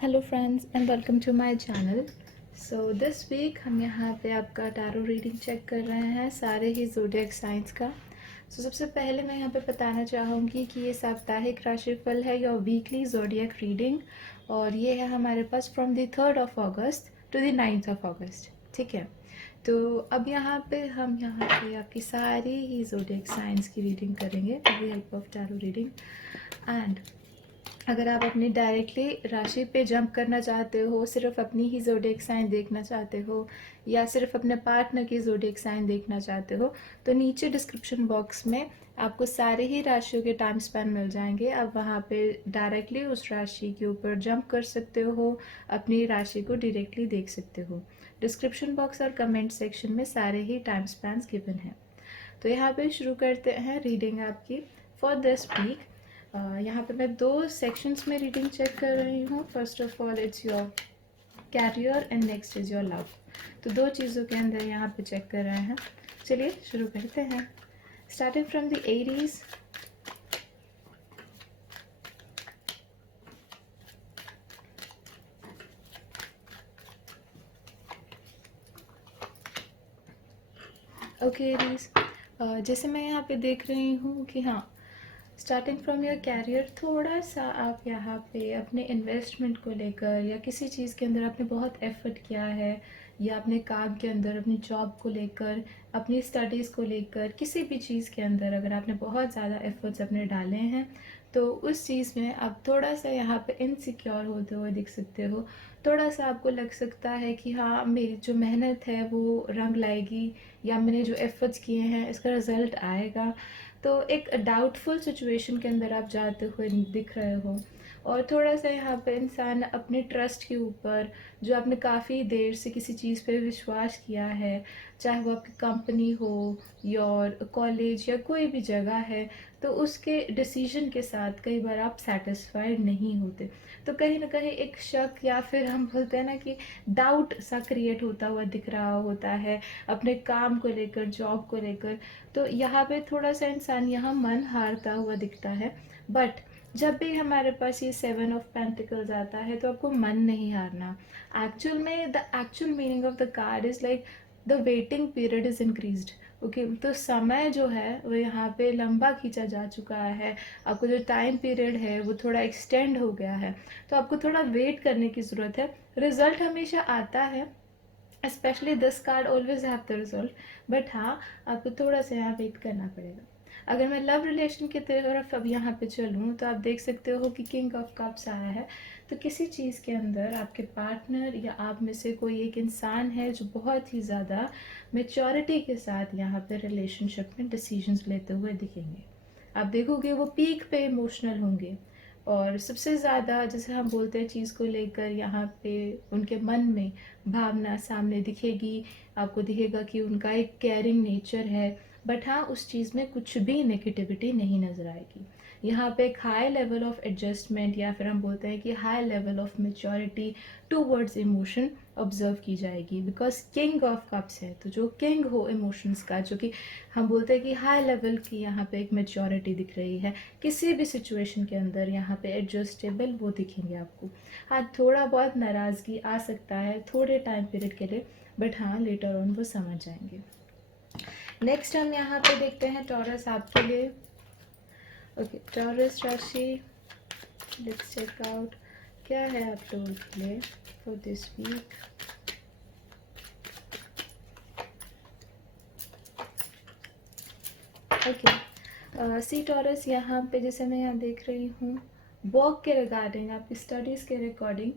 Hello friends and welcome to my channel. So this week हम यहाँ पे आपका टैरो रीडिंग चेक कर रहे हैं सारे ही ज़ोडिएक साइंस का। सबसे पहले मैं यहाँ पे बताना चाहूँगी कि ये साप्ताहिक राशिफल है या वीकली ज़ोडिएक रीडिंग, और ये है हमारे पास from the 3rd of August to the 9th of August. ठीक है, तो अब यहाँ पे हम यहाँ पे आपकी सारी ही ज़ोडिएक साइंस की रीडिंग करेंगे with the help of tarot reading. And अगर आप अपनी डायरेक्टली राशि पे जंप करना चाहते हो, सिर्फ अपनी ही ज़ोडिएक साइन देखना चाहते हो, या सिर्फ अपने पार्टनर की ज़ोडिएक साइन देखना चाहते हो, तो नीचे डिस्क्रिप्शन बॉक्स में आपको सारे ही राशियों के टाइम स्पैन मिल जाएंगे। आप वहाँ पे डायरेक्टली उस राशि के ऊपर जंप कर सकते हो, अपनी राशि को डायरेक्टली देख सकते हो। डिस्क्रिप्शन बॉक्स और कमेंट सेक्शन में सारे ही टाइम स्पैन्स गिवन हैं। तो यहाँ पे शुरू करते हैं रीडिंग आपकी फॉर दिस वीक। यहाँ पे मैं 2 सेक्शंस में रीडिंग चेक कर रही हूँ। First of all it's your career and next is your love. तो 2 चीज़ों के अंदर यहाँ पे चेक कर रहे हैं। चलिए शुरू करते हैं। Starting from the Aries, okay Aries, जैसे मैं यहाँ पे देख रही हूँ कि हाँ, स्टार्टिंग फ्रॉम योर कैरियर, थोड़ा सा आप यहाँ पे अपने इन्वेस्टमेंट को लेकर या किसी चीज़ के अंदर आपने बहुत एफर्ट किया है, या अपने काम के अंदर, अपनी जॉब को लेकर, अपनी स्टडीज़ को लेकर, किसी भी चीज़ के अंदर अगर आपने बहुत ज़्यादा एफर्ट्स अपने डाले हैं, तो उस चीज़ में आप थोड़ा सा यहाँ पे इनसिक्योर होते हुए दिख सकते हो। थोड़ा सा आपको लग सकता है कि हाँ, मेरी जो मेहनत है वो रंग लाएगी, या मैंने जो एफर्ट्स किए हैं इसका रिज़ल्ट आएगा। तो एक डाउटफुल सिचुएशन के अंदर आप जाते हुए दिख रहे हो, और थोड़ा सा यहाँ पे इंसान अपने ट्रस्ट के ऊपर, जो आपने काफ़ी देर से किसी चीज़ पे विश्वास किया है, चाहे वो आपकी कंपनी हो, योर कॉलेज, या कोई भी जगह है, तो उसके डिसीजन के साथ कई बार आप सेटिस्फाइड नहीं होते। तो कहीं ना कहीं एक शक, या फिर हम बोलते हैं ना कि डाउट सा क्रिएट होता हुआ दिख रहा होता है अपने काम को लेकर, जॉब को लेकर। तो यहाँ पे थोड़ा सा इंसान यहाँ मन हारता हुआ दिखता है। बट जब भी हमारे पास ये 7 ऑफ पेंटिकल्स आता है, तो आपको मन नहीं हारना। एक्चुअल में the actual meaning of the card is like the waiting period is increased. Okay, तो समय जो है वो यहाँ पे लंबा खींचा जा चुका है। आपको जो टाइम पीरियड है वो थोड़ा एक्सटेंड हो गया है, तो आपको थोड़ा वेट करने की ज़रूरत है। रिजल्ट हमेशा आता है, specially this card always have the result, but हाँ, आपको थोड़ा सा यहाँ वेट करना पड़ेगा। अगर मैं लव रिलेशन की तरफ अब यहाँ पे चलूँ, तो आप देख सकते हो कि किंग ऑफ कप्स आया है। तो किसी चीज़ के अंदर आपके पार्टनर या आप में से कोई एक इंसान है जो बहुत ही ज़्यादा मेच्योरिटी के साथ यहाँ पे रिलेशनशिप में डिसीजंस लेते हुए दिखेंगे। आप देखोगे वो पीक पे इमोशनल होंगे, और सबसे ज़्यादा जैसे हम बोलते हैं चीज़ को लेकर यहाँ पे उनके मन में भावना सामने दिखेगी। आपको दिखेगा कि उनका एक केयरिंग नेचर है, बट हाँ, उस चीज़ में कुछ भी नेगेटिविटी नहीं नज़र आएगी। यहाँ पे एक हाई लेवल ऑफ एडजस्टमेंट, या फिर हम बोलते हैं कि high level of maturity towards emotion observe की जाएगी, बिकॉज किंग ऑफ कप्स है। तो जो किंग हो इमोशंस का, जो कि हम बोलते हैं कि हाई लेवल की यहाँ पे एक मेच्योरिटी दिख रही है, किसी भी सिचुएशन के अंदर यहाँ पे एडजस्टेबल वो दिखेंगे आपको। हाँ, थोड़ा बहुत नाराज़गी आ सकता है थोड़े टाइम पीरियड के लिए, बट हाँ, लेटर ऑन वो समझ जाएंगे। नेक्स्ट हम यहाँ पे देखते हैं टॉरस आपके लिए। ओके, टॉरस राशि, लेट्स चेक आउट क्या है आप लोगों के लिए for this week. Okay, see Taurus, यहाँ पे जैसे मैं यहाँ देख रही हूँ, वर्क के रिगार्डिंग, आपकी स्टडीज़ के रिकॉर्डिंग,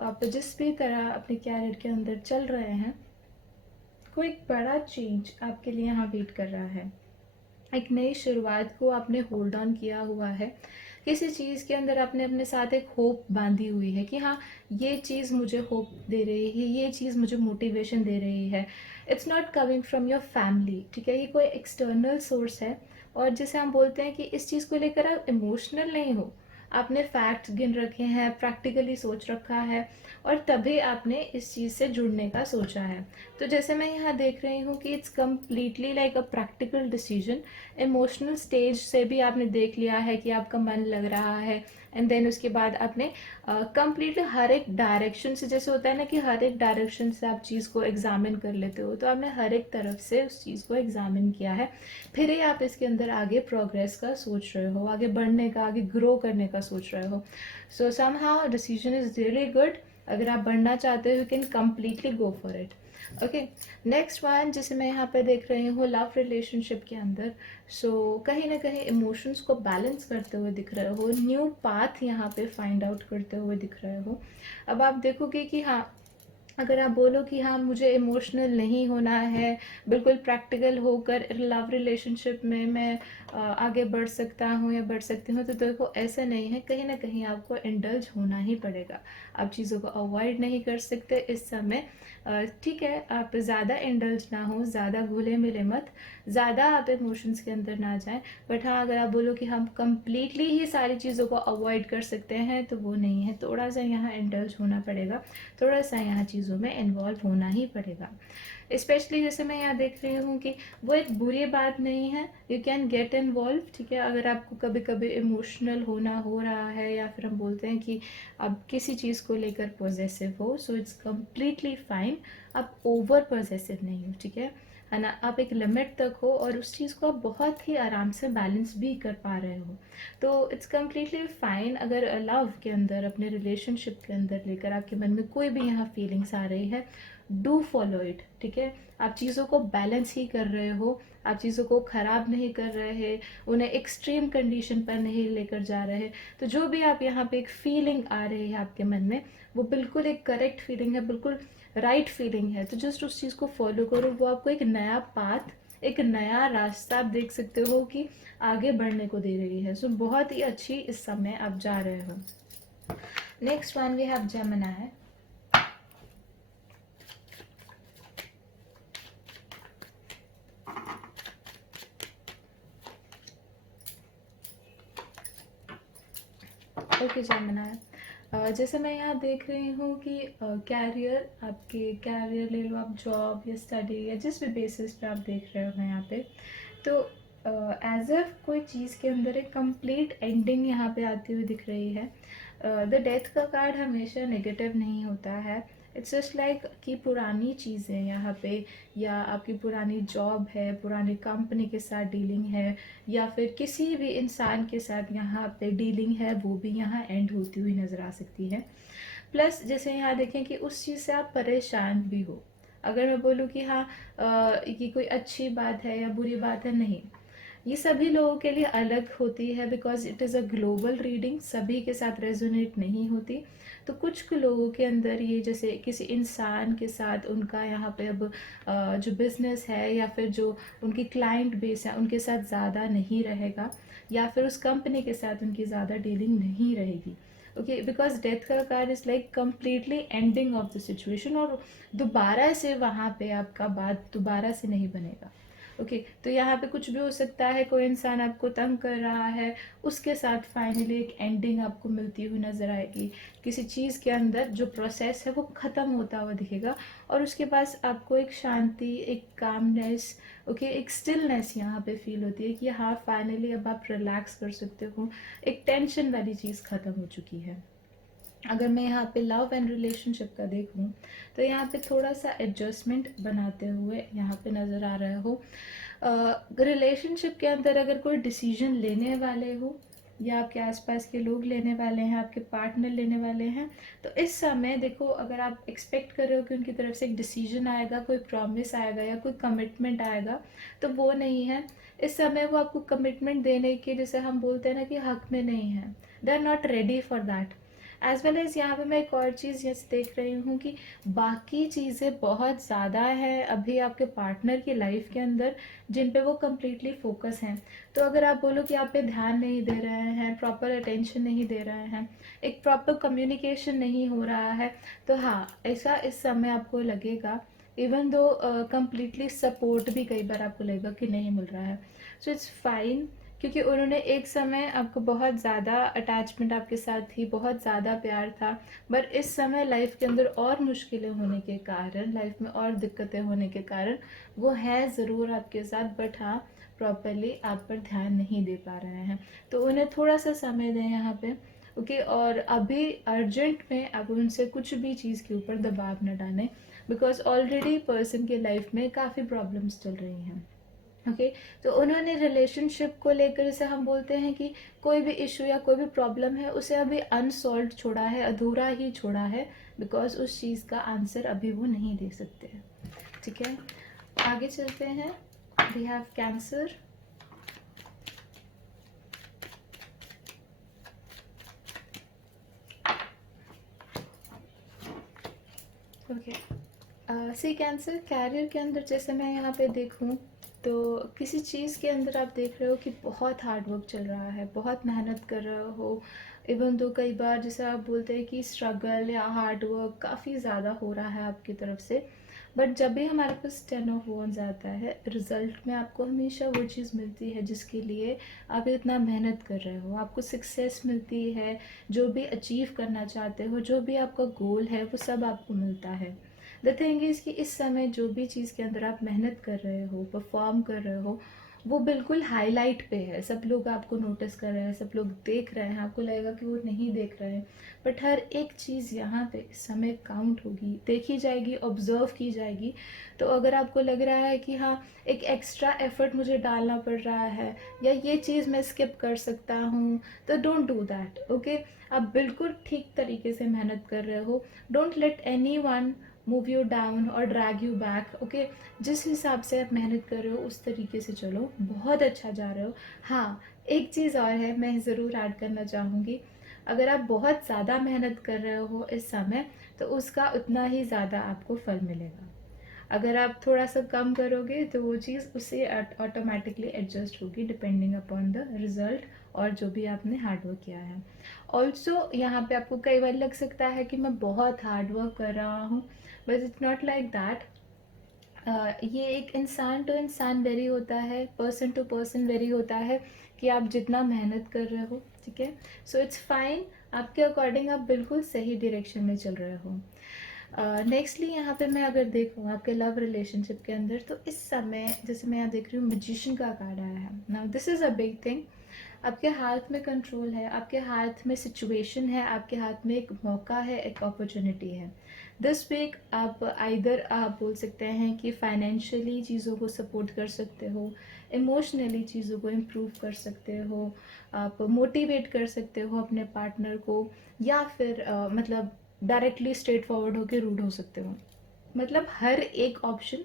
आप जिस भी तरह अपने कैरियर के अंदर चल रहे हैं, कोई एक बड़ा चेंज आपके लिए यहाँ वेट कर रहा है। एक नई शुरुआत को आपने होल्ड ऑन किया हुआ है। किसी चीज़ के अंदर आपने अपने साथ एक होप बांधी हुई है कि हाँ, ये चीज़ मुझे होप दे रही है, ये चीज़ मुझे मोटिवेशन दे रही है। It's not coming from your family, ठीक है, ये कोई एक्सटर्नल सोर्स है। और जैसे हम बोलते हैं कि इस चीज़ को लेकर आप इमोशनल नहीं हो, आपने फैक्ट्स गिन रखे हैं, प्रैक्टिकली सोच रखा है, और तभी आपने इस चीज़ से जुड़ने का सोचा है। तो जैसे मैं यहाँ देख रही हूँ कि it's completely like a practical decision. Emotional stage से भी आपने देख लिया है कि आपका मन लग रहा है, एंड देन उसके बाद आपने कंप्लीटली हर एक डायरेक्शन से, जैसे होता है ना कि हर एक डायरेक्शन से आप चीज़ को एग्जामिन कर लेते हो, तो आपने हर एक तरफ से उस चीज़ को एग्जामिन किया है, फिर ही आप इसके अंदर आगे प्रोग्रेस का सोच रहे हो, आगे बढ़ने का, आगे ग्रो करने का सोच रहे हो. So somehow decision is really good. अगर आप बढ़ना चाहते हो, you can completely go for it. Okay, next one जिसे मैं यहाँ पे देख रही हूँ लव रिलेशनशिप के अंदर. सो कहीं ना कहीं इमोशंस को बैलेंस करते हुए दिख रहे हो, न्यू पाथ यहाँ पे फाइंड आउट करते हुए दिख रहे हो. अब आप देखोगे कि हाँ, अगर आप बोलो कि हाँ मुझे इमोशनल नहीं होना है, बिल्कुल प्रैक्टिकल होकर लव रिलेशनशिप में मैं आगे बढ़ सकता हूँ या बढ़ सकती हूँ, तो देखो ऐसा नहीं है. कहीं ना कहीं आपको इंडल्ज होना ही पड़ेगा. आप चीज़ों को अवॉइड नहीं कर सकते इस समय. ठीक है, आप ज़्यादा इंडल्ज ना हो, ज़्यादा घुले मिले मत, ज़्यादा आप इमोशंस के अंदर ना जाएं. बट हाँ, अगर आप बोलो कि हम कंप्लीटली ही सारी चीज़ों को अवॉइड कर सकते हैं, तो वो नहीं है. थोड़ा सा यहाँ इंडल्ज होना पड़ेगा, थोड़ा सा यहाँ चीज़ों में इन्वॉल्व होना ही पड़ेगा. स्पेशली जैसे मैं यहाँ देख रही हूँ कि वो एक बुरी बात नहीं है, यू कैन गेट इन्वॉल्व. ठीक है, अगर आपको कभी कभी इमोशनल होना हो रहा है, या फिर हम बोलते हैं कि आप किसी चीज़ को लेकर पॉजेसिव हो, सो इट्स कम्प्लीटली फाइन. आप ओवर पॉजेसिव नहीं हो, ठीक है ना. आप एक लिमिट तक हो और उस चीज़ को आप बहुत ही आराम से बैलेंस भी कर पा रहे हो, तो इट्स कम्प्लीटली फाइन. अगर लव के अंदर, अपने रिलेशनशिप के अंदर लेकर आपके मन में कोई भी यहाँ फीलिंग्स आ रही है, डू फॉलो इट. ठीक है, आप चीज़ों को बैलेंस ही कर रहे हो, आप चीज़ों को ख़राब नहीं कर रहे, उन्हें एक्सट्रीम कंडीशन पर नहीं लेकर जा रहे. तो जो भी आप यहाँ पे एक फीलिंग आ रही है आपके मन में, वो बिल्कुल एक करेक्ट फीलिंग है, बिल्कुल राइट फीलिंग है. तो जस्ट उस चीज़ को फॉलो करो, वो आपको एक नया पाथ, एक नया रास्ता आप देख सकते हो कि आगे बढ़ने को दे रही है. सो बहुत ही अच्छी इस समय आप जा रहे हो. Next one we have Gemini. Okay Gemini, जैसे मैं यहाँ देख रही हूँ कि कैरियर, आपके कैरियर ले लो, आप जॉब या स्टडी या जिस भी बेसिस पे आप देख रहे हो यहाँ पे, तो एज अ कोई चीज़ के अंदर एक कंप्लीट एंडिंग यहाँ पे आती हुई दिख रही है. द डेथ का कार्ड हमेशा नेगेटिव नहीं होता है. इट्स जस्ट लाइक कि पुरानी चीज़ें यहाँ पे, या आपकी पुरानी जॉब है, पुरानी कंपनी के साथ डीलिंग है, या फिर किसी भी इंसान के साथ यहाँ पे डीलिंग है, वो भी यहाँ एंड होती हुई नज़र आ सकती है. प्लस जैसे यहाँ देखें कि उस चीज़ से आप परेशान भी हो. अगर मैं बोलूँ कि हाँ ये कोई अच्छी बात है या बुरी बात है, नहीं, ये सभी लोगों के लिए अलग होती है, because it is a global reading, सभी के साथ रेजोनेट नहीं होती. तो कुछ लोगों के अंदर ये, जैसे किसी इंसान के साथ उनका यहाँ पे अब जो बिजनेस है, या फिर जो उनकी क्लाइंट बेस है, उनके साथ ज़्यादा नहीं रहेगा, या फिर उस कंपनी के साथ उनकी ज़्यादा डीलिंग नहीं रहेगी. ओके, बिकॉज डेथ का card is like completely ending of the situation, और दोबारा से वहाँ पे आपका बात दोबारा से नहीं बनेगा. ओके, तो यहाँ पे कुछ भी हो सकता है. कोई इंसान आपको तंग कर रहा है, उसके साथ फाइनली एक एंडिंग आपको मिलती हुई नज़र आएगी. किसी चीज़ के अंदर जो प्रोसेस है वो ख़त्म होता हुआ दिखेगा, और उसके पास आपको एक शांति, एक कामनेस, ओके, एक स्टिलनेस यहाँ पे फील होती है कि हाँ फाइनली अब आप रिलैक्स कर सकते हो, एक टेंशन वाली चीज़ ख़त्म हो चुकी है. अगर मैं यहाँ पे लव एंड रिलेशनशिप का देखूँ, तो यहाँ पे थोड़ा सा एडजस्टमेंट बनाते हुए यहाँ पे नज़र आ रहे हो. रिलेशनशिप के अंदर अगर कोई डिसीजन लेने वाले हो, या आपके आसपास के लोग लेने वाले हैं, आपके पार्टनर लेने वाले हैं, तो इस समय देखो, अगर आप एक्सपेक्ट कर रहे हो कि उनकी तरफ से एक डिसीजन आएगा, कोई प्रॉमिस आएगा या कोई कमिटमेंट आएगा, तो वो नहीं है. इस समय वो आपको कमिटमेंट देने के, जैसे हम बोलते हैं ना, कि हक में नहीं है. They are not ready for that. As well as यहाँ पे मैं एक और चीज़ ये देख रही हूँ कि बाकी चीज़ें बहुत ज़्यादा है अभी आपके पार्टनर की लाइफ के अंदर, जिन पे वो कम्प्लीटली फोकस हैं. तो अगर आप बोलो कि आप पे ध्यान नहीं दे रहे हैं, प्रॉपर अटेंशन नहीं दे रहे हैं, एक प्रॉपर कम्युनिकेशन नहीं हो रहा है, तो हाँ, ऐसा इस समय आपको लगेगा. इवन दो कम्प्लीटली सपोर्ट भी कई बार आपको लगेगा कि नहीं मिल रहा है. सो इट्स फाइन, क्योंकि उन्होंने एक समय आपको बहुत ज़्यादा अटैचमेंट आपके साथ थी, बहुत ज़्यादा प्यार था. बट इस समय लाइफ के अंदर और मुश्किलें होने के कारण, लाइफ में और दिक्कतें होने के कारण, वो है ज़रूर आपके साथ, बट हाँ प्रॉपरली आप पर ध्यान नहीं दे पा रहे हैं. तो उन्हें थोड़ा सा समय दें यहाँ पे, ओके। और अभी अर्जेंट में अब उनसे कुछ भी चीज़ के ऊपर दबाव न डालें, बिकॉज ऑलरेडी पर्सन के लाइफ में काफ़ी प्रॉब्लम्स चल रही हैं। ओके तो उन्होंने रिलेशनशिप को लेकर, जैसे हम बोलते हैं कि कोई भी इशू या कोई भी प्रॉब्लम है उसे अभी अनसॉल्व छोड़ा है, अधूरा ही छोड़ा है, बिकॉज उस चीज़ का आंसर अभी वो नहीं दे सकते हैं। ठीक है, आगे चलते हैं। We have Cancer. Okay see Cancer career के अंदर, जैसे मैं यहाँ पे देखूँ तो किसी चीज़ के अंदर आप देख रहे हो कि बहुत हार्ड वर्क चल रहा है, बहुत मेहनत कर रहे हो। इवन तो कई बार जैसे आप बोलते हैं कि स्ट्रगल या हार्ड वर्क काफ़ी ज़्यादा हो रहा है आपकी तरफ से, बट जब भी हमारे पास 10 ऑफ वॉन्ड्स आता है, रिजल्ट में आपको हमेशा वो चीज़ मिलती है जिसके लिए आप इतना मेहनत कर रहे हो, आपको सक्सेस मिलती है, जो भी अचीव करना चाहते हो, जो भी आपका गोल है वो सब आपको मिलता है। द थिंग इज़ कि इस समय जो भी चीज़ के अंदर आप मेहनत कर रहे हो, परफॉर्म कर रहे हो, वो बिल्कुल हाईलाइट पे है, सब लोग आपको नोटिस कर रहे हैं, सब लोग देख रहे हैं, आपको लगेगा कि वो नहीं देख रहे हैं, बट हर एक चीज़ यहाँ पे इस समय काउंट होगी, देखी जाएगी, ऑब्जर्व की जाएगी। तो अगर आपको लग रहा है कि हाँ एक एक्स्ट्रा एफर्ट मुझे डालना पड़ रहा है या ये चीज़ मैं स्किप कर सकता हूँ, तो डोंट डू दैट। ओके, आप बिल्कुल ठीक तरीके से मेहनत कर रहे हो। Don't let any one move you down और ड्रैग यू बैक। ओके, जिस हिसाब से आप मेहनत कर रहे हो उस तरीके से चलो, बहुत अच्छा जा रहे हो। हाँ, एक चीज़ और है, मैं ज़रूर ऐड करना चाहूँगी। अगर आप बहुत ज़्यादा मेहनत कर रहे हो इस समय, तो उसका उतना ही ज़्यादा आपको फल मिलेगा। अगर आप थोड़ा सा कम करोगे तो वो चीज़ उससे ऑटोमेटिकली एडजस्ट होगी, डिपेंडिंग अपॉन द रिजल्ट और जो भी आपने हार्ड वर्क किया है। ऑल्सो यहाँ पे आपको कई बार लग सकता है कि मैं बहुत हार्ड वर्क कर रहा हूँ, but it's not like that. ये एक इंसान टू इंसान वेरी होता है, पर्सन टू पर्सन वेरी होता है कि आप जितना मेहनत कर रहे हो। ठीक है, सो इट्स फाइन, आपके अकॉर्डिंग आप बिल्कुल सही डायरेक्शन में चल रहे हो। नेक्स्टली यहाँ पे मैं अगर देखूँ आपके लव रिलेशनशिप के अंदर, तो इस समय जैसे मैं यहाँ देख रही हूँ मैजिशियन का कार्ड आया है। Now this is a big thing. आपके हाथ में कंट्रोल है, आपके हाथ में सिचुएशन है, आपके हाथ में एक मौका है, एक अपॉर्चुनिटी है। दिस वीक आप आइदर आप बोल सकते हैं कि फाइनेंशियली चीज़ों को सपोर्ट कर सकते हो, इमोशनली चीज़ों को इम्प्रूव कर सकते हो, आप मोटिवेट कर सकते हो अपने पार्टनर को, या फिर मतलब डायरेक्टली स्ट्रेट फॉरवर्ड होकर रूड हो सकते हो। मतलब हर एक ऑप्शन,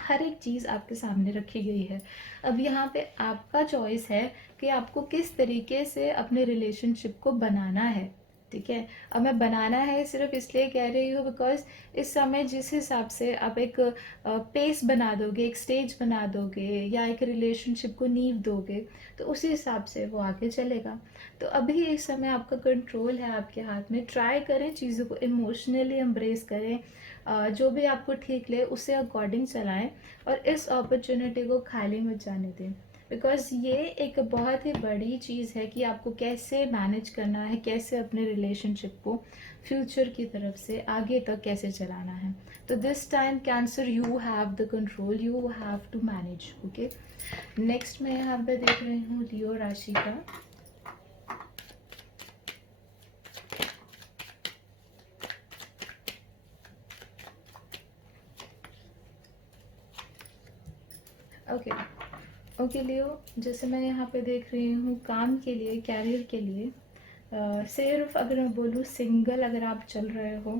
हर एक चीज़ आपके सामने रखी गई है। अब यहाँ पे आपका चॉइस है कि आपको किस तरीके से अपने रिलेशनशिप को बनाना है। ठीक है, अब मैं बनाना है सिर्फ इसलिए कह रही हूँ बिकॉज इस समय जिस हिसाब से आप एक पेस बना दोगे, एक स्टेज बना दोगे या एक रिलेशनशिप को नींव दोगे, तो उसी हिसाब से वो आगे चलेगा। तो अभी इस समय आपका कंट्रोल है आपके हाथ में, ट्राई करें चीज़ों को इमोशनली एम्ब्रेस करें, जो भी आपको ठीक लगे उससे अकॉर्डिंग चलाएं, और इस अपॉर्चुनिटी को खाली मत जाने दें, बिकॉज ये एक बहुत ही बड़ी चीज़ है कि आपको कैसे मैनेज करना है, कैसे अपने रिलेशनशिप को फ्यूचर की तरफ से आगे तक कैसे चलाना है। तो this time Cancer, you have the control, you have to manage. Okay, next मैं यहाँ पे देख रही हूँ लियो राशि का। ओके ओके लियो, जैसे मैं यहाँ पे देख रही हूँ काम के लिए, कैरियर के लिए, सिर्फ अगर मैं बोलूँ सिंगल अगर आप चल रहे हो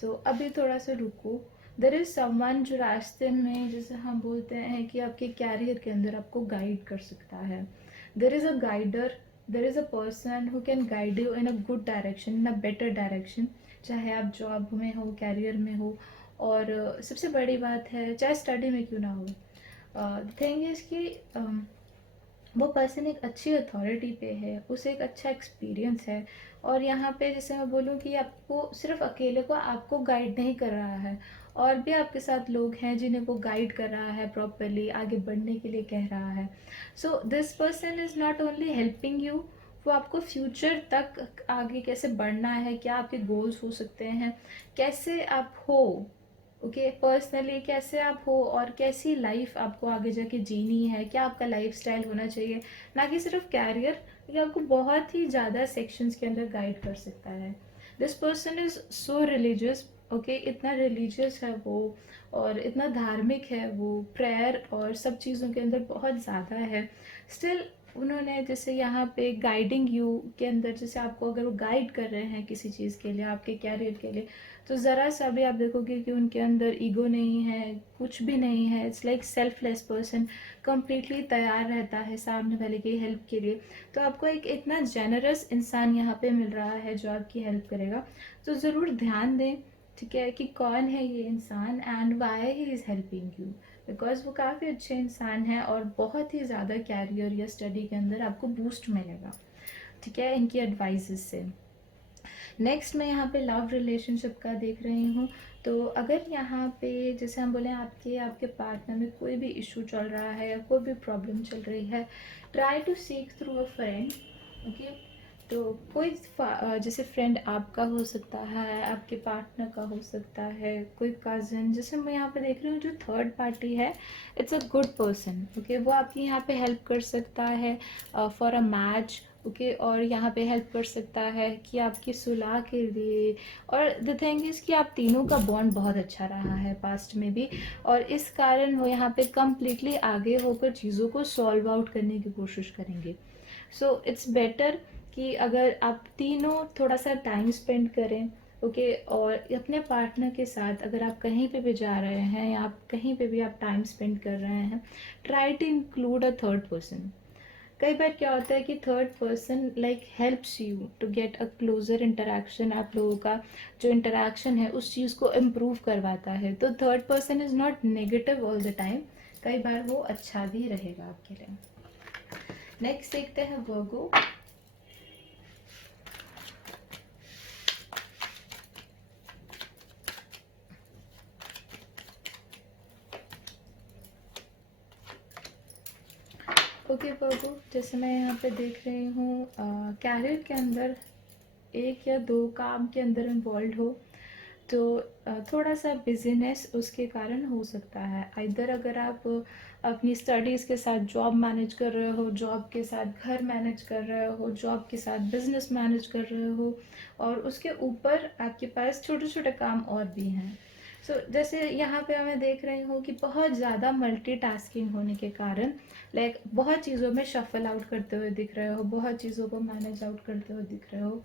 तो अभी थोड़ा सा रुको। देर इज़ समवन जो रास्ते में, जैसे हम बोलते हैं कि आपके कैरियर के अंदर आपको गाइड कर सकता है। There is a guider, there is a person who can guide you in a good direction, in a better direction, चाहे आप जॉब में हो, कैरियर में हो, और सबसे बड़ी बात है चाहे स्टडी में क्यों ना हो। थिंग इज़ कि वो पर्सन एक अच्छी अथॉरिटी पे है, उसे एक अच्छा एक्सपीरियंस है, और यहाँ पे जैसे मैं बोलूँ कि आपको सिर्फ अकेले को आपको गाइड नहीं कर रहा है, और भी आपके साथ लोग हैं जिन्हें वो गाइड कर रहा है, प्रॉपरली आगे बढ़ने के लिए कह रहा है। So this person is not only helping you, वो आपको फ्यूचर तक आगे कैसे बढ़ना है, क्या आपके गोल्स हो सकते हैं, कैसे आप हो, ओके, पर्सनली कैसे आप हो, और कैसी लाइफ आपको आगे जाके जीनी है, क्या आपका लाइफ स्टाइल होना चाहिए, ना कि सिर्फ कैरियर, ये आपको बहुत ही ज़्यादा सेक्शंस के अंदर गाइड कर सकता है। This person is so religious, okay, इतना रिलीजियस है वो और इतना धार्मिक है वो, प्रेयर और सब चीज़ों के अंदर बहुत ज़्यादा है। स्टिल उन्होंने जैसे यहाँ पे गाइडिंग यू के अंदर, जैसे आपको अगर वो गाइड कर रहे हैं किसी चीज़ के लिए, आपके कैरियर के लिए, तो ज़रा सा भी आप देखोगे कि उनके अंदर ईगो नहीं है, कुछ भी नहीं है। It's like selfless person, completely तैयार रहता है सामने वाले की हेल्प के लिए। तो आपको एक इतना जेनरस इंसान यहाँ पे मिल रहा है जो आपकी हेल्प करेगा। तो ज़रूर ध्यान दें, ठीक है, कि कौन है ये इंसान and why he is helping you, because वो काफ़ी अच्छे इंसान हैं और बहुत ही ज़्यादा कैरियर या स्टडी के अंदर आपको बूस्ट मिलेगा, ठीक है, इनकी एडवाइसेस से। नेक्स्ट मैं यहाँ पे लव रिलेशनशिप का देख रही हूँ। तो अगर यहाँ पे जैसे हम बोले आपके आपके पार्टनर में कोई भी इशू चल रहा है या कोई भी प्रॉब्लम चल रही है, try to seek through a friend, okay. तो कोई जैसे फ्रेंड आपका हो सकता है, आपके पार्टनर का हो सकता है, कोई कज़न, जैसे मैं यहाँ पे देख रही हूँ जो थर्ड पार्टी है, it's a good person, okay. वो आपकी यहाँ पे हेल्प कर सकता है फॉर अ मैच, ओके, और यहाँ पे हेल्प कर सकता है कि आपकी सुलह के लिए। और द थिंग इज़ कि आप तीनों का बॉन्ड बहुत अच्छा रहा है पास्ट में भी, और इस कारण वो यहाँ पे कम्प्लीटली आगे होकर चीज़ों को सॉल्व आउट करने की कोशिश करेंगे। सो इट्स बेटर कि अगर आप तीनों थोड़ा सा टाइम स्पेंड करें, ओके, और अपने पार्टनर के साथ अगर आप कहीं पे भी जा रहे हैं या आप कहीं पे भी आप टाइम स्पेंड कर रहे हैं, try to include a third person. कई बार क्या होता है कि third person like helps you to get a closer interaction, आप लोगों का जो इंटरेक्शन है उस चीज़ को इम्प्रूव करवाता है। तो third person is not negative all the time, कई बार वो अच्छा भी रहेगा आपके लिए। नेक्स्ट देखते हैं वर्गो। ओके वर्गो, जैसे मैं यहाँ पे देख रही हूँ कैरियर के अंदर एक या दो काम के अंदर इन्वॉल्व हो, तो थोड़ा सा बिजीनेस उसके कारण हो सकता है। इधर अगर आप अपनी स्टडीज़ के साथ जॉब मैनेज कर रहे हो, जॉब के साथ घर मैनेज कर रहे हो, जॉब के साथ बिजनेस मैनेज कर रहे हो, और उसके ऊपर आपके पास छोटे छोटे काम और भी हैं। जैसे यहाँ पे मैं देख रही हूँ कि बहुत ज़्यादा मल्टीटास्किंग होने के कारण लाइक बहुत चीज़ों में शफल आउट करते हुए दिख रहे हो, बहुत चीज़ों को मैनेज आउट करते हुए दिख रहे हो।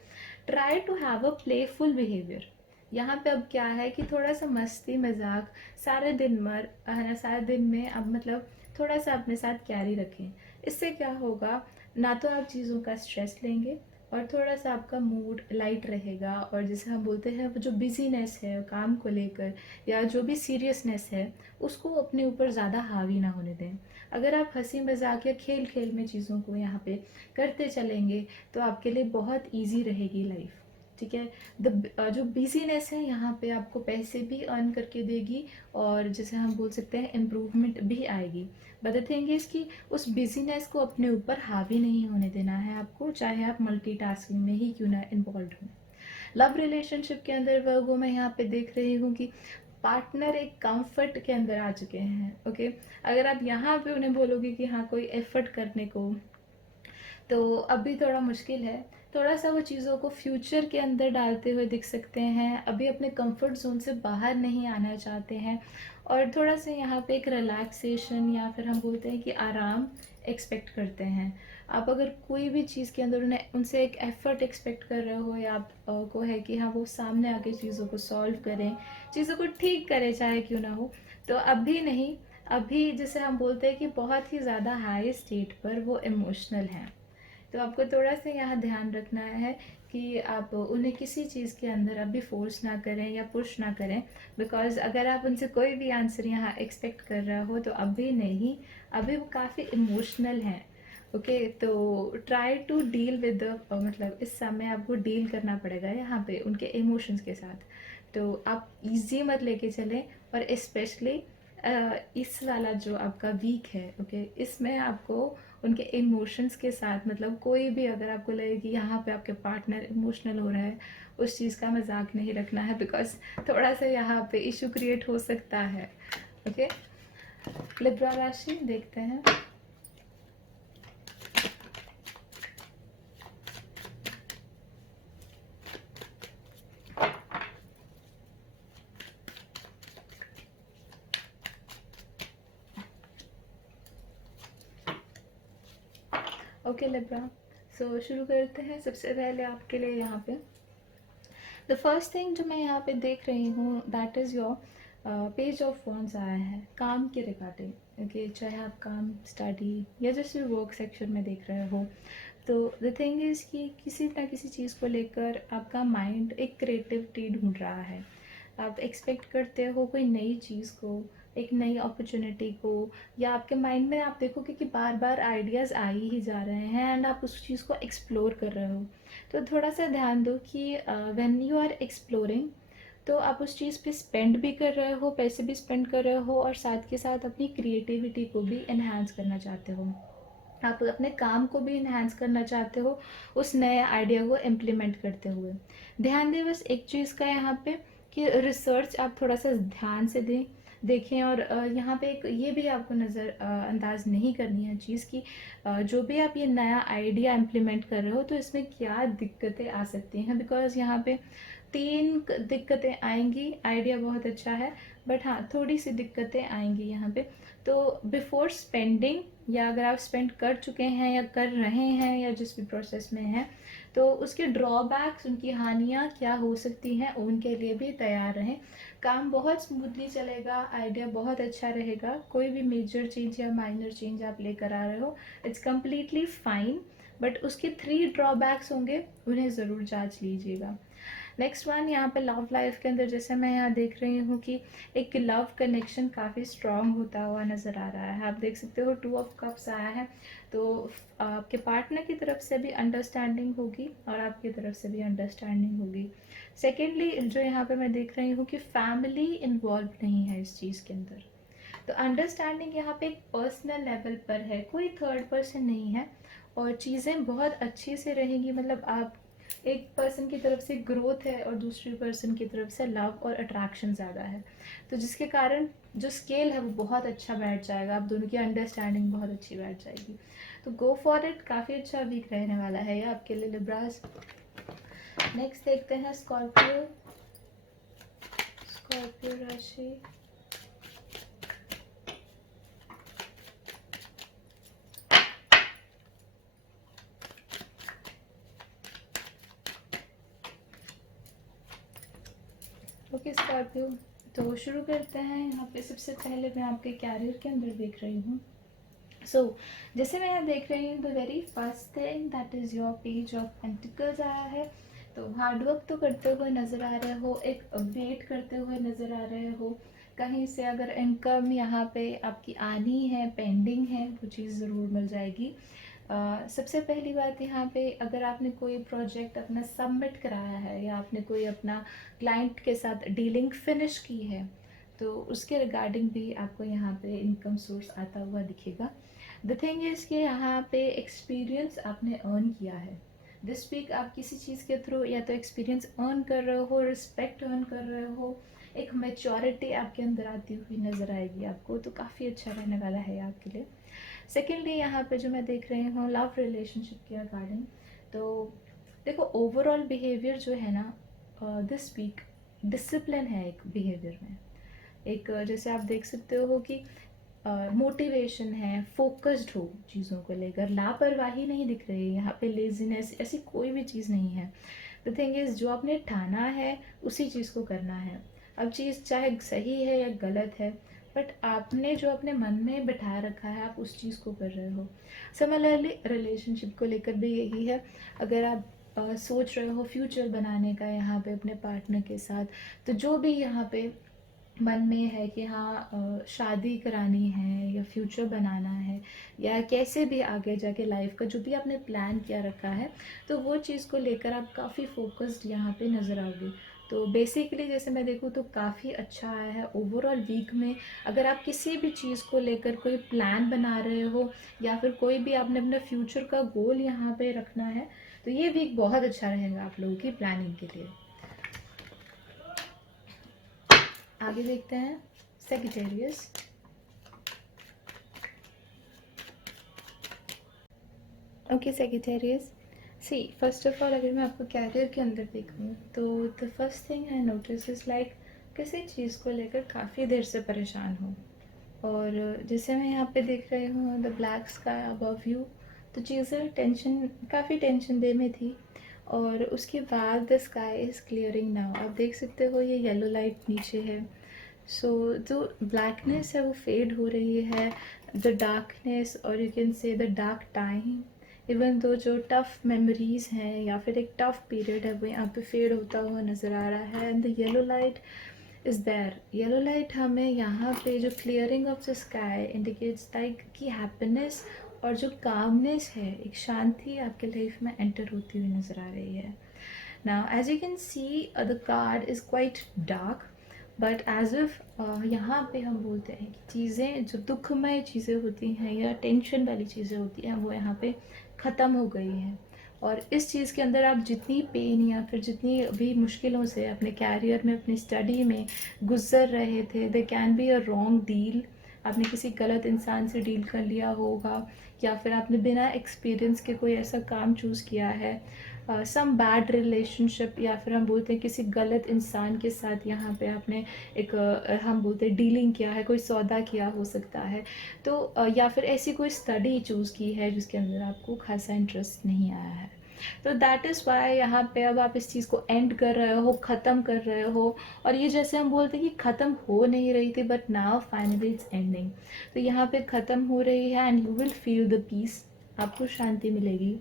Try to have a playful behaviour. यहाँ पे अब क्या है कि थोड़ा सा मस्ती मजाक सारे दिन मर है ना, सारे दिन में अब मतलब थोड़ा सा अपने साथ कैरी रखें। इससे क्या होगा, ना तो आप चीज़ों का स्ट्रेस लेंगे और थोड़ा सा आपका मूड लाइट रहेगा, और जैसे हम बोलते हैं वो जो बिजीनेस है काम को लेकर या जो भी सीरियसनेस है उसको अपने ऊपर ज़्यादा हावी ना होने दें। अगर आप हंसी मजाक या खेल खेल में चीज़ों को यहाँ पे करते चलेंगे तो आपके लिए बहुत ईजी रहेगी लाइफ, ठीक है। जो बिजीनेस है यहाँ पे आपको पैसे भी अर्न करके देगी और जैसे हम बोल सकते हैं इम्प्रूवमेंट भी आएगी। बट द थिंग इज़ कि उस बिजीनेस को अपने ऊपर हावी नहीं होने देना है आपको, चाहे आप मल्टीटास्किंग में ही क्यों ना इन्वॉल्व हो। लव रिलेशनशिप के अंदर वो मैं यहाँ पे देख रही हूँ कि पार्टनर एक कंफर्ट के अंदर आ चुके हैं, ओके। अगर आप यहाँ पे उन्हें बोलोगे कि हाँ कोई एफर्ट करने को, तो अभी थोड़ा मुश्किल है। थोड़ा सा वो चीज़ों को फ्यूचर के अंदर डालते हुए दिख सकते हैं, अभी अपने कंफर्ट जोन से बाहर नहीं आना चाहते हैं, और थोड़ा सा यहाँ पे एक रिलैक्सेशन या फिर हम बोलते हैं कि आराम एक्सपेक्ट करते हैं। आप अगर कोई भी चीज़ के अंदर उन्हें उनसे एक एफर्ट एक्सपेक्ट कर रहे हो, या आप को है कि हाँ वो सामने आके चीज़ों को सॉल्व करें, चीज़ों को ठीक करें चाहे क्यों ना हो, तो अभी नहीं। अभी जैसे हम बोलते हैं कि बहुत ही ज़्यादा हाई स्टेट पर वो इमोशनल हैं। तो आपको थोड़ा सा यहाँ ध्यान रखना है कि आप उन्हें किसी चीज़ के अंदर अभी फोर्स ना करें या पुश ना करें, बिकॉज अगर आप उनसे कोई भी आंसर यहाँ एक्सपेक्ट कर रहे हो तो अभी नहीं, अभी वो काफ़ी इमोशनल हैं, ओके। तो try to deal with the मतलब इस समय आपको डील करना पड़ेगा यहाँ पे उनके इमोशंस के साथ। तो आप इजी मत लेके चलें, और स्पेशली इस वाला जो आपका वीक है, ओके, इसमें आपको उनके इमोशंस के साथ मतलब कोई भी अगर आपको लगे कि यहाँ पे आपके पार्टनर इमोशनल हो रहा है, उस चीज़ का मजाक नहीं रखना है, बिकॉज थोड़ा सा यहाँ पे इशू क्रिएट हो सकता है, ओके। लिब्रा राशि देखते हैं। ओके लिब्रा, सो शुरू करते हैं। सबसे पहले आपके लिए यहाँ पे द फर्स्ट थिंग जो मैं यहाँ पे देख रही हूँ that is your page of wands आया है काम के रिगार्डिंग। ओके, चाहे आप काम, स्टडी या जैसे वर्क सेक्शन में देख रहे हो, तो द थिंग इज़ कि किसी ना किसी चीज़ को लेकर आपका माइंड एक क्रिएटिविटी ढूंढ रहा है। आप एक्सपेक्ट करते हो कोई नई चीज़ को, एक नई अपॉर्चुनिटी को, या आपके माइंड में आप देखोगे कि बार बार आइडियाज़ आ ही जा रहे हैं एंड आप उस चीज़ को एक्सप्लोर कर रहे हो। तो थोड़ा सा ध्यान दो कि व्हेन यू आर एक्सप्लोरिंग, तो आप उस चीज़ पे स्पेंड भी कर रहे हो, पैसे भी स्पेंड कर रहे हो, और साथ के साथ अपनी क्रिएटिविटी को भी इन्हांस करना चाहते हो। आप अपने काम को भी इन्हांस करना चाहते हो उस नए आइडिया को इम्प्लीमेंट करते हुए। ध्यान दें बस एक चीज़ का यहाँ पे कि रिसर्च आप थोड़ा सा ध्यान से देखें, और यहाँ पे एक ये भी आपको नज़र अंदाज नहीं करनी है चीज़ कि जो भी आप ये नया आइडिया इम्प्लीमेंट कर रहे हो तो इसमें क्या दिक्कतें आ सकती हैं। बिकॉज़ यहाँ पे 3 दिक्कतें आएंगी। आइडिया बहुत अच्छा है, बट हाँ थोड़ी सी दिक्कतें आएंगी यहाँ पे। तो बिफोर स्पेंडिंग, या अगर आप स्पेंड कर चुके हैं या कर रहे हैं या जिस भी प्रोसेस में हैं, तो उसके ड्रॉबैक्स, उनकी हानियाँ क्या हो सकती हैं, उनके लिए भी तैयार रहें। काम बहुत स्मूथली चलेगा, आइडिया बहुत अच्छा रहेगा, कोई भी मेजर चेंज या माइनर चेंज आप लेकर आ रहे हो, इट्स कम्प्लीटली फाइन। बट उसके 3 ड्रॉबैक्स होंगे, उन्हें ज़रूर जांच लीजिएगा। नेक्स्ट वन, यहाँ पे लव लाइफ के अंदर जैसे मैं यहाँ देख रही हूँ कि एक लव कनेक्शन काफ़ी स्ट्रांग होता हुआ नज़र आ रहा है। आप देख सकते हो 2 ऑफ कप्स आया है, तो आपके पार्टनर की तरफ से भी अंडरस्टैंडिंग होगी और आपकी तरफ से भी अंडरस्टैंडिंग होगी। सेकेंडली जो यहाँ पे मैं देख रही हूँ कि फैमिली इन्वॉल्व नहीं है इस चीज़ के अंदर, तो अंडरस्टैंडिंग यहाँ पे एक पर्सनल लेवल पर है, कोई थर्ड पर्सन नहीं है, और चीज़ें बहुत अच्छे से रहेंगी। मतलब आप, एक पर्सन की तरफ से ग्रोथ है और दूसरी पर्सन की तरफ से लव और अट्रैक्शन ज़्यादा है, तो जिसके कारण जो स्केल है वो बहुत अच्छा बैठ जाएगा, आप दोनों की अंडरस्टैंडिंग बहुत अच्छी बैठ जाएगी। तो गो फॉर इट, काफ़ी अच्छा वीक रहने वाला है ये आपके लिए लिब्रास। नेक्स्ट देखते हैं स्कॉर्पियो। स्कॉर्पियो राशि, ओके स्कॉर्पियो, तो शुरू करते हैं। यहाँ पे सबसे पहले मैं आपके कैरियर के अंदर देख रही हूँ। सो जैसे मैं यहाँ देख रही हूँ, the very first thing that is your page of pentacles आया है। तो हार्डवर्क तो करते हुए नज़र आ रहे हो, एक वेट करते हुए नज़र आ रहे हो, कहीं से अगर इनकम यहाँ पे आपकी आनी है, पेंडिंग है, वो चीज़ ज़रूर मिल जाएगी। सबसे पहली बात यहाँ पे, अगर आपने कोई प्रोजेक्ट अपना सबमिट कराया है या आपने कोई अपना क्लाइंट के साथ डीलिंग फिनिश की है, तो उसके रिगार्डिंग भी आपको यहाँ पे इनकम सोर्स आता हुआ दिखेगा। द थिंग इज़ कि यहाँ पे एक्सपीरियंस आपने अर्न किया है दिस वीक। आप किसी चीज़ के थ्रू या तो एक्सपीरियंस अर्न कर रहे हो, रिस्पेक्ट अर्न कर रहे हो, एक मेच्योरिटी आपके अंदर आती हुई नज़र आएगी आपको, तो काफ़ी अच्छा रहने वाला है आपके लिए। सेकेंडली यहाँ पे जो मैं देख रही हूँ लव रिलेशनशिप के अकॉर्डिंग, तो देखो ओवरऑल बिहेवियर जो है ना दिस वीक, डिसिप्लिन है एक बिहेवियर में, एक जैसे आप देख सकते हो कि मोटिवेशन है, फोकस्ड हो चीज़ों को लेकर, लापरवाही नहीं दिख रही है यहाँ पे, लेजीनेस ऐसी कोई भी चीज़ नहीं है। द थिंग इज़ जो आपने ठाना है उसी चीज़ को करना है। अब चीज़ चाहे सही है या गलत है, बट आपने जो अपने मन में बिठा रखा है आप उस चीज़ को कर रहे हो। सिमिलरली रिलेशनशिप को लेकर भी यही है। अगर आप सोच रहे हो फ्यूचर बनाने का यहाँ पे अपने पार्टनर के साथ, तो जो भी यहाँ पे मन में है कि हाँ शादी करानी है या फ्यूचर बनाना है या कैसे भी आगे जाके लाइफ का जो भी आपने प्लान किया रखा है, तो वो चीज़ को लेकर आप काफ़ी फोकस्ड यहाँ पे नज़र आओगे। तो बेसिकली जैसे मैं देखूँ तो काफ़ी अच्छा आया है ओवरऑल वीक में। अगर आप किसी भी चीज़ को लेकर कोई प्लान बना रहे हो या फिर कोई भी आपने अपने फ्यूचर का गोल यहाँ पे रखना है, तो ये वीक बहुत अच्छा रहेगा आप लोगों की प्लानिंग के लिए। आगे देखते हैं Sagittarius. Okay Sagittarius, see first of all अगर मैं आपको कैरियर के अंदर देखूँ, तो the first thing I notice is like किसी चीज़ को लेकर काफ़ी देर से परेशान हो। और जैसे मैं यहाँ पे देख रही हूँ the black sky above you, तो चीज़ें काफ़ी टेंशन दे में थी। और उसके बाद the sky is clearing now, आप देख सकते हो ये येलो लाइट नीचे है। सो जो ब्लैकनेस है वो फेड हो रही है, द डार्कनेस और you can say the dark time, even though जो टफ़ मेमोरीज़ हैं या फिर एक टफ़ पीरियड है वो यहाँ पे फेड होता हुआ नज़र आ रहा है। And the yellow light is there. Yellow light हमें यहाँ पे जो clearing of the sky indicates like कि हैप्पीनेस और जो कामनेस है, एक शांति आपके लाइफ में एंटर होती हुई नज़र आ रही है। Now as you can see the card is quite dark, but as if यहाँ पे हम बोलते हैं कि चीज़ें जो दुखमय चीज़ें होती हैं या टेंशन वाली चीज़ें होती हैं वो यहाँ पे ख़त्म हो गई हैं। और इस चीज़ के अंदर आप जितनी पेन या फिर जितनी भी मुश्किलों से अपने कैरियर में, अपनी स्टडी में गुजर रहे थे, they can be a wrong deal. आपने किसी गलत इंसान से डील कर लिया होगा, या फिर आपने बिना एक्सपीरियंस के कोई ऐसा काम चूज़ किया है, सम बैड रिलेशनशिप, या फिर हम बोलते हैं किसी गलत इंसान के साथ यहाँ पे आपने एक हम बोलते हैं डीलिंग किया है, कोई सौदा किया हो सकता है। तो या फिर ऐसी कोई स्टडी चूज़ की है जिसके अंदर आपको खासा इंटरेस्ट नहीं आया है। तो दैट इज़ वाई यहाँ पे अब आप इस चीज़ को एंड कर रहे हो, ख़त्म कर रहे हो। और ये जैसे हम बोलते हैं कि ख़त्म हो नहीं रही थी but now finally it's ending. तो यहाँ पे ख़त्म हो रही है and you will feel the peace, आपको शांति मिलेगी,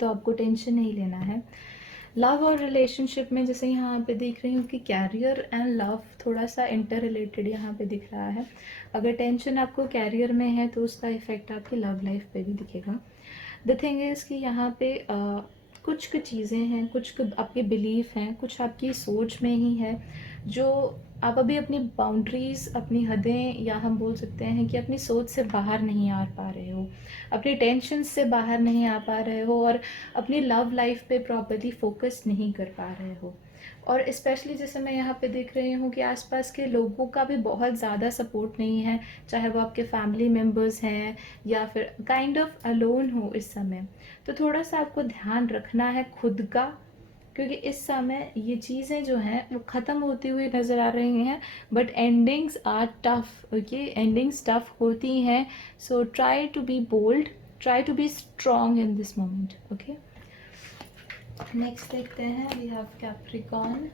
तो आपको टेंशन नहीं लेना है। लव और रिलेशनशिप में जैसे यहाँ पे देख रही हूँ कि कैरियर एंड लव थोड़ा सा इंटर रिलेटेड यहाँ पे दिख रहा है। अगर टेंशन आपको कैरियर में है तो उसका इफ़ेक्ट आपकी लव लाइफ पे भी दिखेगा। द थिंग इज़ कि यहाँ पे कुछ चीज़ें हैं, कुछ आपके बिलीफ हैं, कुछ आपकी सोच में ही है जो आप अभी अपनी बाउंड्रीज़, अपनी हदें, या हम बोल सकते हैं कि अपनी सोच से बाहर नहीं आ पा रहे हो, अपनी टेंशन से बाहर नहीं आ पा रहे हो, और अपनी लव लाइफ पे प्रॉपर्ली फोकस नहीं कर पा रहे हो। और स्पेशली जैसे मैं यहाँ पे देख रही हूँ कि आसपास के लोगों का भी बहुत ज़्यादा सपोर्ट नहीं है, चाहे वो आपके फैमिली मेम्बर्स हैं या फिर काइंड ऑफ अलोन हो इस समय। तो थोड़ा सा आपको ध्यान रखना है खुद का, क्योंकि इस समय ये चीज़ें जो हैं वो ख़त्म होती हुई नज़र आ रही हैं, but endings are tough. Okay, endings tough होती हैं। So try to be bold, try to be strong in this moment. Okay, next देखते हैं, we have Capricorn.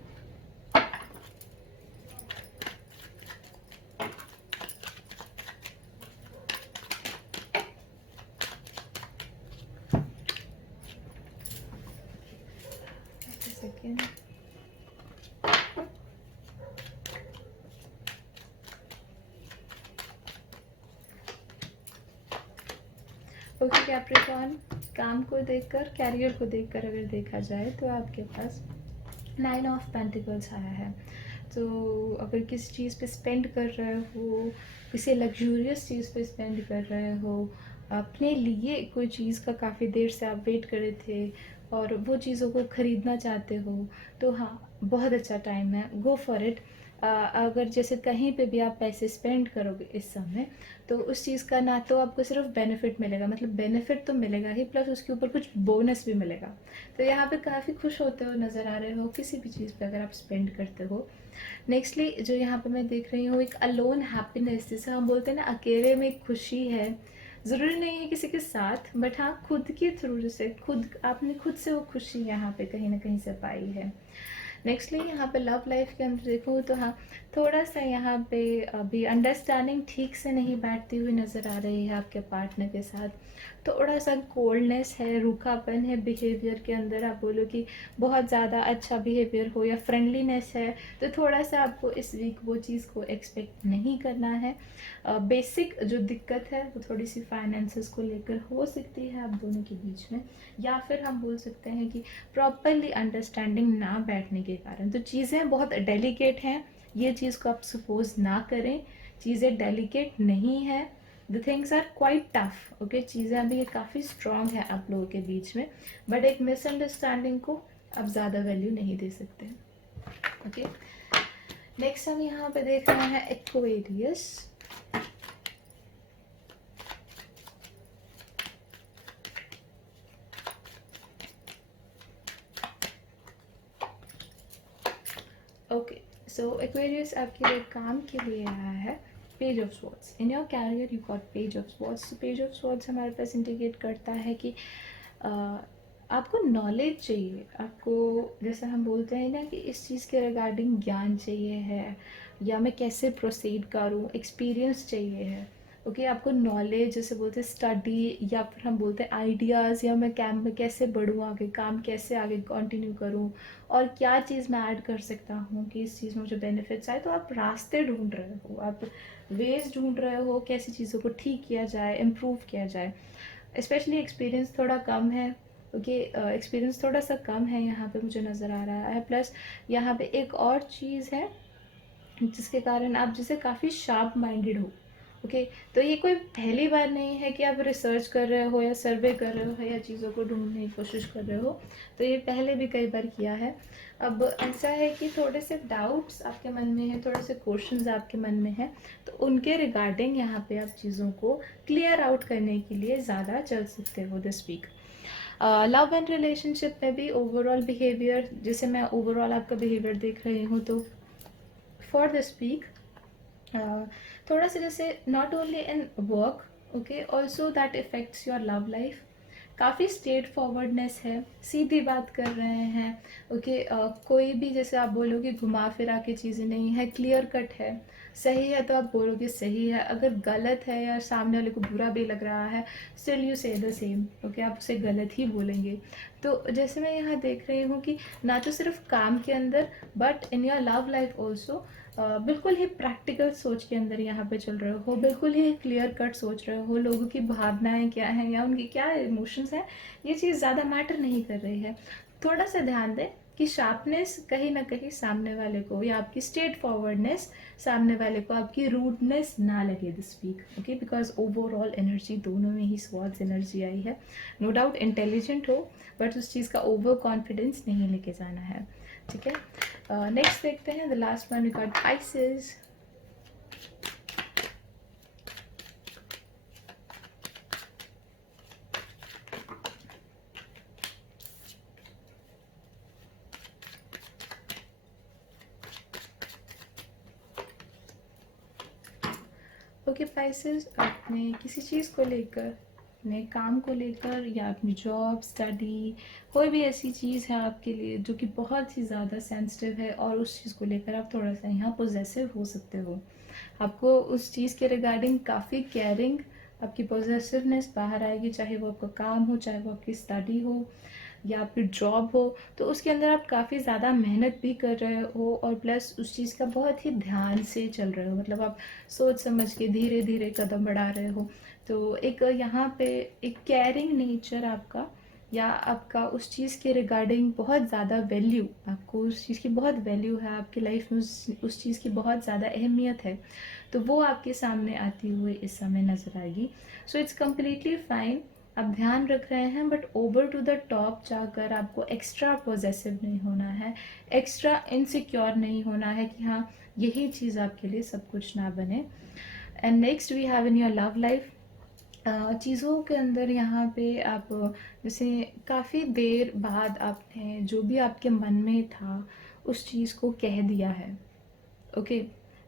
Second, okay Capricorn, काम को देखकर, कैरियर को देखकर अगर देखा जाए तो आपके पास 9 ऑफ पेंटिकल्स आया है। तो अगर किसी चीज़ पे स्पेंड कर रहे हो, किसी लग्जूरियस चीज़ पे स्पेंड कर रहे हो, अपने लिए कोई चीज़ का काफ़ी देर से आप वेट कर रहे थे और वो चीज़ों को ख़रीदना चाहते हो, तो हाँ, बहुत अच्छा टाइम है, गो फॉर इट। अगर जैसे कहीं पे भी आप पैसे स्पेंड करोगे इस समय, तो उस चीज़ का ना तो आपको सिर्फ बेनिफिट मिलेगा, मतलब बेनिफिट तो मिलेगा ही, प्लस उसके ऊपर कुछ बोनस भी मिलेगा। तो यहाँ पे काफ़ी खुश होते हो नज़र आ रहे हो किसी भी चीज़ पे अगर आप स्पेंड करते हो। नेक्स्टली जो यहाँ पे मैं देख रही हूँ, एक अलोन हैप्पीनेस, जिसे हम बोलते हैं ना अकेले में एक खुशी है। ज़रूरी नहीं है किसी के साथ, बट हाँ खुद के थ्रू, जैसे खुद आपने खुद से वो खुशी यहाँ पे कहीं ना कहीं से पाई है। नेक्स्टली यहाँ पे लव लाइफ के अंदर देखूँ तो हाँ, थोड़ा सा यहाँ पे अभी अंडरस्टैंडिंग ठीक से नहीं बैठती हुई नज़र आ रही है आपके पार्टनर के साथ। थोड़ा सा कोल्डनेस है, रूखापन है बिहेवियर के अंदर। आप बोलो कि बहुत ज़्यादा अच्छा बिहेवियर हो या फ्रेंडलीनेस है, तो थोड़ा सा आपको इस वीक वो चीज़ को एक्सपेक्ट नहीं करना है। बेसिक जो दिक्कत है वो थोड़ी सी फाइनेंसेस को लेकर हो सकती है आप दोनों के बीच में, या फिर हम बोल सकते हैं कि प्रॉपरली अंडरस्टैंडिंग ना बैठने के कारण। तो चीज़ें बहुत डेलिकेट हैं, ये चीज़ को आप सपोज ना करें, चीज़ें डेलिकेट नहीं है, the things are quite tough. Okay, चीज़ें अभी ये काफ़ी स्ट्रॉन्ग है आप लोगों के बीच में, बट एक मिसअंडरस्टैंडिंग को आप ज़्यादा वैल्यू नहीं दे सकते। ओके, नेक्स्ट हम यहाँ पे देख रहे हैं एक्वेरियस। ओके, सो एक्वेरियस आपके लिए काम के लिए आया है, Page of Swords in your career, you got Page of Swords. तो पेज ऑफ स्वॉर्ड्स हमारे पास इंडिकेट करता है कि आपको नॉलेज चाहिए, आपको जैसे हम बोलते हैं ना कि इस चीज़ के रिगार्डिंग ज्ञान चाहिए है, या मैं कैसे प्रोसीड करूँ, एक्सपीरियंस चाहिए है। ओके आपको नॉलेज जैसे बोलते हैं स्टडी, या फिर हम बोलते हैं आइडियाज़, या मैं कैम में कैसे बढ़ूँ आगे, काम कैसे आगे कंटिन्यू करूँ, और क्या चीज़ मैं ऐड कर सकता हूँ कि इस चीज़ में मुझे बेनिफिट्स आए। तो आप रास्ते ढूंढ रहे हो, आप वेज ढूंढ रहे हो, कैसी चीज़ों को ठीक किया जाए, इम्प्रूव किया जाए। स्पेशली एक्सपीरियंस थोड़ा कम है, ओके एक्सपीरियंस थोड़ा सा कम है यहाँ पे मुझे नज़र आ रहा है। प्लस यहाँ पे एक और चीज़ है जिसके कारण आप जैसे काफ़ी शार्प माइंडेड हो। ओके तो ये कोई पहली बार नहीं है कि आप रिसर्च कर रहे हो या सर्वे कर रहे हो या चीज़ों को ढूंढने की कोशिश कर रहे हो, तो ये पहले भी कई बार किया है। अब ऐसा है कि थोड़े से डाउट्स आपके मन में हैं, थोड़े से क्वेश्चंस आपके मन में हैं, तो उनके रिगार्डिंग यहाँ पे आप चीज़ों को क्लियर आउट करने के लिए ज़्यादा चल सकते हो this week. Love and relationship में भी ओवरऑल बिहेवियर, जैसे मैं ओवरऑल आपका बिहेवियर देख रही हूँ, तो फॉर दिस वीक थोड़ा सा जैसे not only in work, okay also that effects your love life. काफ़ी स्ट्रेट फॉरवर्डनेस है, सीधी बात कर रहे हैं। ओके कोई भी जैसे आप बोलोगे घुमा फिरा के चीज़ें नहीं है, क्लियर कट है। सही है तो आप बोलोगे सही है, अगर गलत है या सामने वाले को बुरा भी लग रहा है, स्टिल यू से द सेम। ओके आप उसे गलत ही बोलेंगे। तो जैसे मैं यहाँ देख रही हूँ कि ना तो सिर्फ काम के अंदर but in your love life also बिल्कुल ही प्रैक्टिकल सोच के अंदर यहाँ पे चल रहे हो, बिल्कुल ही क्लियर कट सोच रहे हो, लोगों की भावनाएं क्या हैं या उनकी क्या इमोशंस हैं, ये चीज़ ज़्यादा मैटर नहीं कर रही है। थोड़ा सा ध्यान दें कि शार्पनेस कहीं ना कहीं सामने वाले को, या आपकी स्ट्रेट फॉरवर्डनेस सामने वाले को, आपकी रूडनेस ना लगे this week. Okay because overall energy दोनों में ही स्वॉर्ड्स एनर्जी आई है। नो डाउट इंटेलिजेंट हो बट उस चीज़ का ओवर कॉन्फिडेंस नहीं लेके जाना है, ठीक है। नेक्स्ट देखते हैं the last one we got Pisces. Okay Pisces, आपने किसी चीज़ को लेकर, अपने काम को लेकर या अपनी जॉब स्टडी, कोई भी ऐसी चीज़ है आपके लिए जो कि बहुत ही ज़्यादा सेंसिटिव है, और उस चीज़ को लेकर आप थोड़ा सा यहाँ पोजेसिव हो सकते हो। आपको उस चीज़ के रिगार्डिंग काफ़ी केयरिंग, आपकी पोजेसिवनेस बाहर आएगी, चाहे वो आपका काम हो, चाहे वो आपकी स्टडी हो या आपकी जॉब हो। तो उसके अंदर आप काफ़ी ज़्यादा मेहनत भी कर रहे हो, और प्लस उस चीज़ का बहुत ही ध्यान से चल रहे हो, मतलब आप सोच समझ के धीरे धीरे कदम बढ़ा रहे हो। तो एक यहाँ पे एक केयरिंग नेचर आपका, या आपका उस चीज़ के रिगार्डिंग बहुत ज़्यादा वैल्यू, आपको उस चीज़ की बहुत वैल्यू है, आपकी लाइफ में उस चीज़ की बहुत ज़्यादा अहमियत है, तो वो आपके सामने आती हुई इस समय नज़र आएगी। सो इट्स कम्प्लीटली फाइन, आप ध्यान रख रहे हैं, but over to the top जाकर आपको एक्स्ट्रा पॉजेसिव नहीं होना है, एक्स्ट्रा इनसिक्योर नहीं होना है कि हाँ यही चीज़ आपके लिए सब कुछ ना बने। And next we have in your love life, चीज़ों के अंदर यहाँ पे आप जैसे काफ़ी देर बाद आपने जो भी आपके मन में था उस चीज़ को कह दिया है। Okay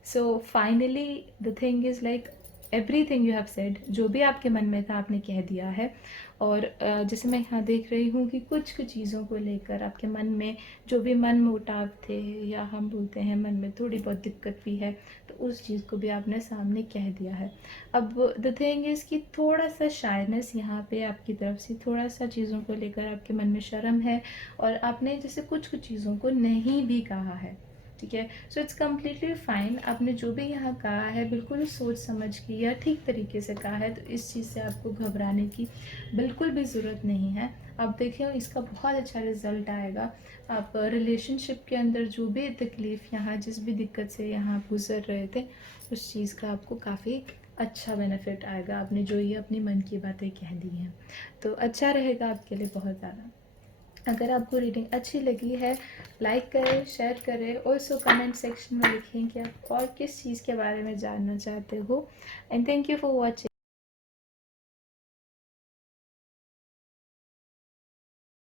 so finally the thing is like everything you have said, जो भी आपके मन में था आपने कह दिया है। और जैसे मैं यहाँ देख रही हूँ कि कुछ कुछ चीज़ों को लेकर आपके मन में जो भी मन मुटाव थे, या हम बोलते हैं मन में थोड़ी बहुत दिक्कत भी है, तो उस चीज़ को भी आपने सामने कह दिया है। अब द थिंग इज़ कि थोड़ा सा शायनेस यहाँ पे आपकी तरफ से, थोड़ा सा चीज़ों को लेकर आपके मन में शर्म है, और आपने जैसे कुछ कुछ चीज़ों को नहीं भी कहा है, ठीक है। सो इट्स कम्प्लीटली फाइन, आपने जो भी यहाँ कहा है बिल्कुल सोच समझ के या ठीक तरीके से कहा है, तो इस चीज़ से आपको घबराने की बिल्कुल भी ज़रूरत नहीं है। आप देखिए इसका बहुत अच्छा रिजल्ट आएगा। आप रिलेशनशिप के अंदर जो भी तकलीफ़ यहाँ, जिस भी दिक्कत से यहाँ गुजर रहे थे, उस चीज़ का आपको काफ़ी अच्छा बेनिफिट आएगा। आपने जो ये अपनी मन की बातें कह दी हैं, तो अच्छा रहेगा आपके लिए बहुत ज़्यादा। अगर आपको रीडिंग अच्छी लगी है, लाइक करें, शेयर करें, और सो कमेंट सेक्शन में लिखें कि आप और किस चीज़ के बारे में जानना चाहते हो। And thank you for watching.